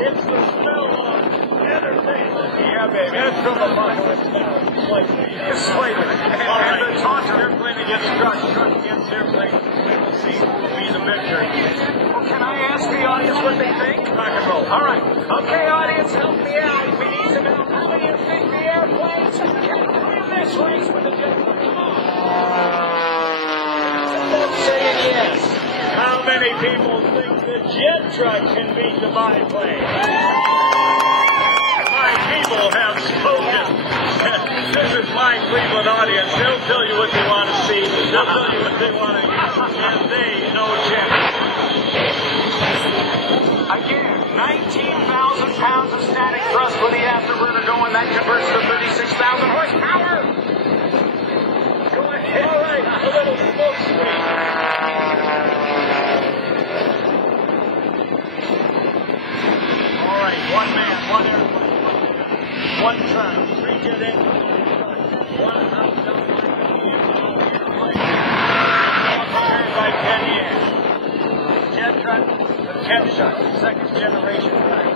It's the smell of entertainment. Yeah, baby. That's from Apocalypse Now. Slightly. And the taunter airplane against truck against airplane. We will see. Be the victor. Well, can I ask the audience what they think? Rock and roll. All right. Okay, audience, help me out. We need to know how many of you think the airplanes can win this race with the jet. Come on. Saying yes. How many people think the jet truck can beat the biplane? My people have spoken. This is my Cleveland audience. They'll tell you what they want to see. They'll tell you what they want to hear. And they know jet. Again, 19,000 pounds of static thrust with the afterburner going. That converts to 36,000 horsepower. Go ahead. All right, a little smoke screen. All right, one man, one airplane, one turn, three jet engines, one outcome by 10 years. Jet truck, the Kevshot, second generation.